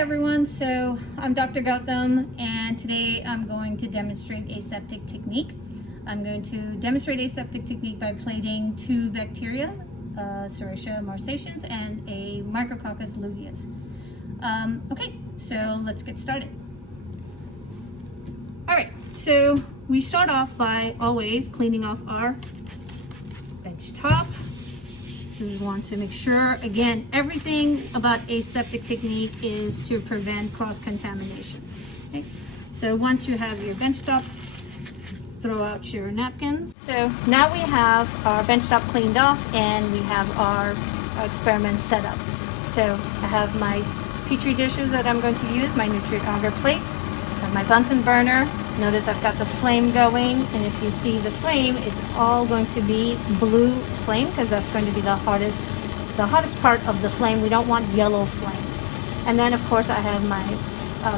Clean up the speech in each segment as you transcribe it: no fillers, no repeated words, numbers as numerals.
everyone, so I'm Dr. Gautam, and today I'm going to demonstrate aseptic technique. I'm going to demonstrate aseptic technique by plating two bacteria, Serratia marsaceans and a Micrococcus luteus. Okay, so let's get started. Alright, so we start off by always cleaning off our bench top. So we want to make sure, again, everything about aseptic technique is to prevent cross-contamination. Okay? So once you have your bench top, throw out your napkins. So now we have our bench top cleaned off and we have our experiment set up. So I have my Petri dishes that I'm going to use, my nutrient agar plates. I have my Bunsen burner. Notice I've got the flame going, and if you see the flame, it's all going to be blue flame because that's going to be the hottest part of the flame. We don't want yellow flame. And then of course I have my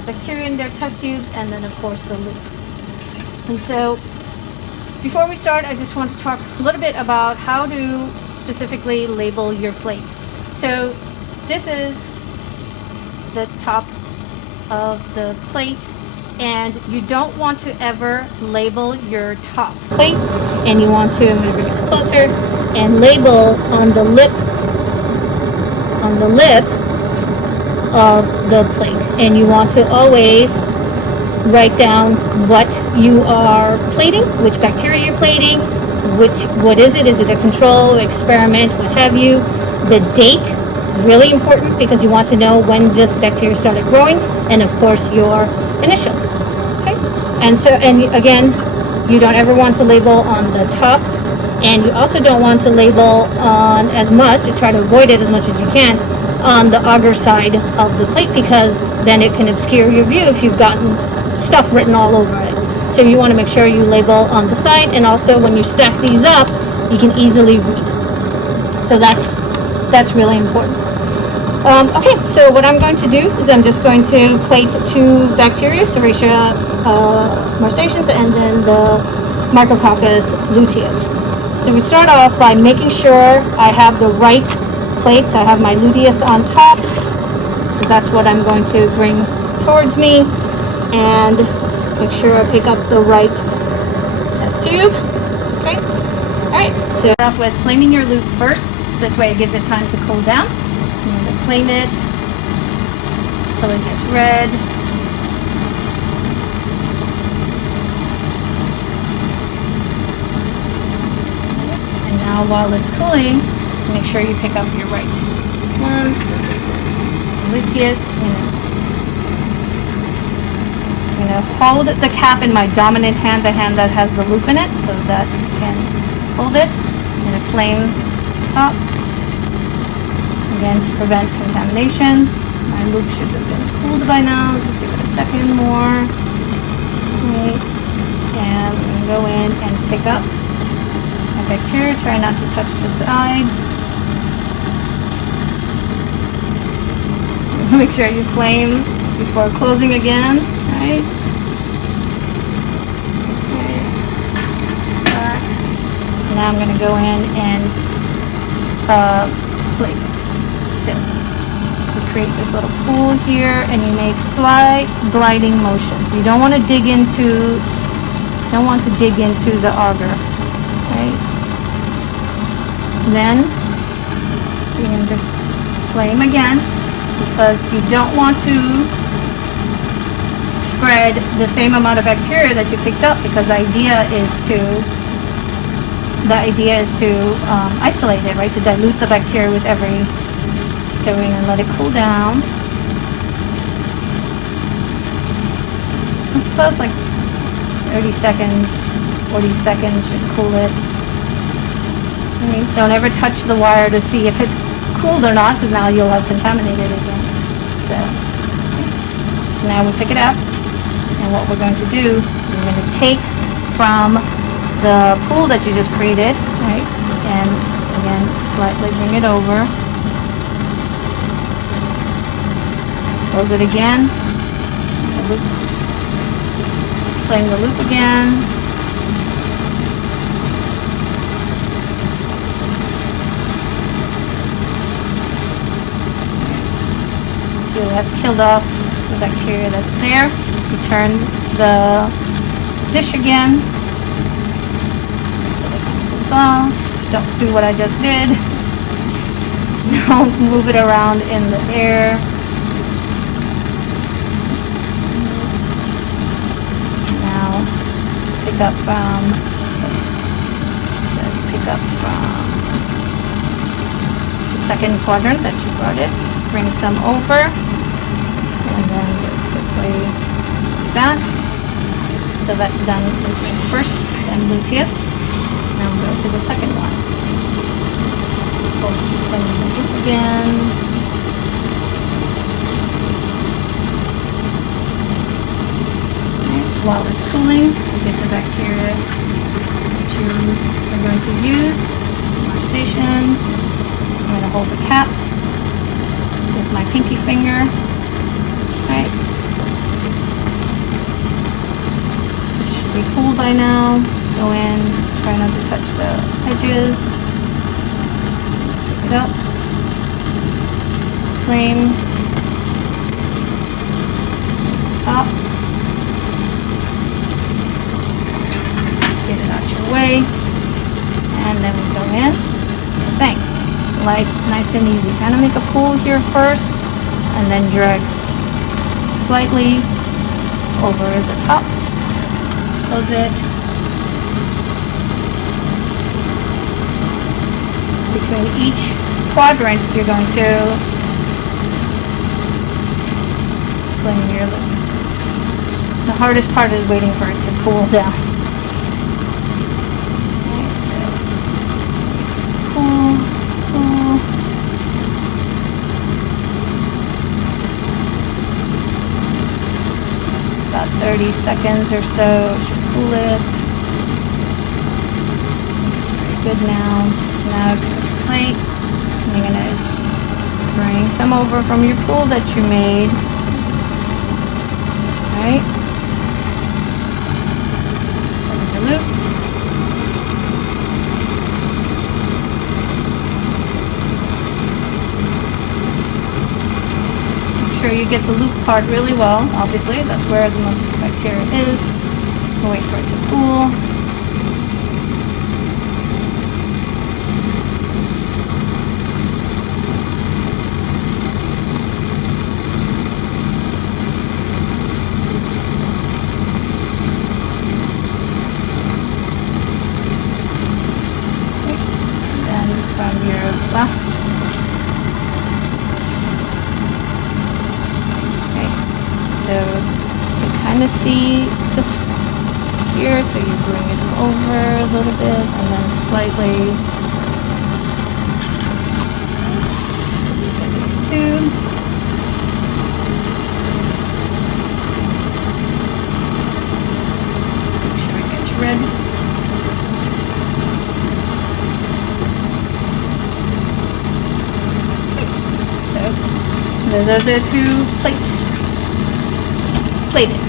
bacteria in their test tubes, and then of course the loop. And so before we start, I just want to talk a little bit about how to specifically label your plate. So this is the top of the plate, and you don't want to ever label your top plate, and you want to, I'm going to bring it closer, and label on the lip of the plate. And you want to always write down what you are plating, which bacteria you're plating, what is it a control, experiment, what have you, the date, really important because you want to know when this bacteria started growing, and of course your initials. Okay, and again, you don't ever want to label on the top, and you also don't want to label on as much, try to avoid it as much as you can, on the agar side of the plate, because then it can obscure your view if you've gotten stuff written all over it. So you want to make sure you label on the side, and also when you stack these up, you can easily read. So that's really important. Okay, so what I'm going to do is I'm just going to plate two bacteria, Serratia marsaceans, and then the Micrococcus luteus. So we start off by making sure I have the right plates. I have my luteus on top, so that's what I'm going to bring towards me, and make sure I pick up the right test tube. Okay, alright, so start off with flaming your loop first. This way it gives it time to cool down. I'm going to flame it until it gets red. And now while it's cooling, make sure you pick up your right one. So this is luteus. I'm going to hold the cap in my dominant hand, the hand that has the loop in it, so that you can hold it. I'm going to flame top. Again, to prevent contamination. My loop should have been cooled by now. Just give it a second more. Okay. And I'm going to go in and pick up my bacteria. Try not to touch the sides. Make sure you flame before closing again. Right? Okay. Now I'm going to go in and plate. So you create this little pool here, and you make slight gliding motions. You don't want to dig into the agar, right? Then you're going to flame again, because you don't want to spread the same amount of bacteria that you picked up, because the idea is to isolate it, right? To dilute the bacteria with every. So we're going to let it cool down. I suppose like 30 seconds, 40 seconds should cool it. Okay. Don't ever touch the wire to see if it's cooled or not, because now you'll have contaminated it again. So now we pick it up, and what we're going to do, we're going to take from the pool that you just created, right? And again, slightly bring it over. Close it again. Flame the loop again. have killed off the bacteria that's there. You turn the dish again until it comes off. Don't do what I just did. Don't move it around in the air. Now pick up from the second quadrant that you brought it. Bring some over, and then just quickly do that. So that's done with my first and gluteus. Now we'll go to the second one. Pull some of the loop again. Right. While it's cooling, you get the bacteria that you are going to use. More stations. I'm going to hold the cap with my pinky finger. Right. It should be cool by now. Go in, try not to touch the edges. Pick it up. Flame. Top. Get it out your way. And then we go in. Same thing. Like nice and easy. Kind of make a pool here first, and then drag slightly over the top. Close it. Between each quadrant, you're going to fling your loop. The hardest part is waiting for it to cool down. Right, so cool. About 30 seconds or so to cool it. It's pretty good now. So now get a plate. And you're going to bring some over from your pool that you made. Right? Over the loop. Make sure you get the loop part really well. Obviously, that's where the most of the bacteria is. We'll wait for it to cool. Last. Okay, so you kind of see this here, so you bring it over a little bit and then slightly. So these are these two. Make sure it gets red. Those are the two plates plated.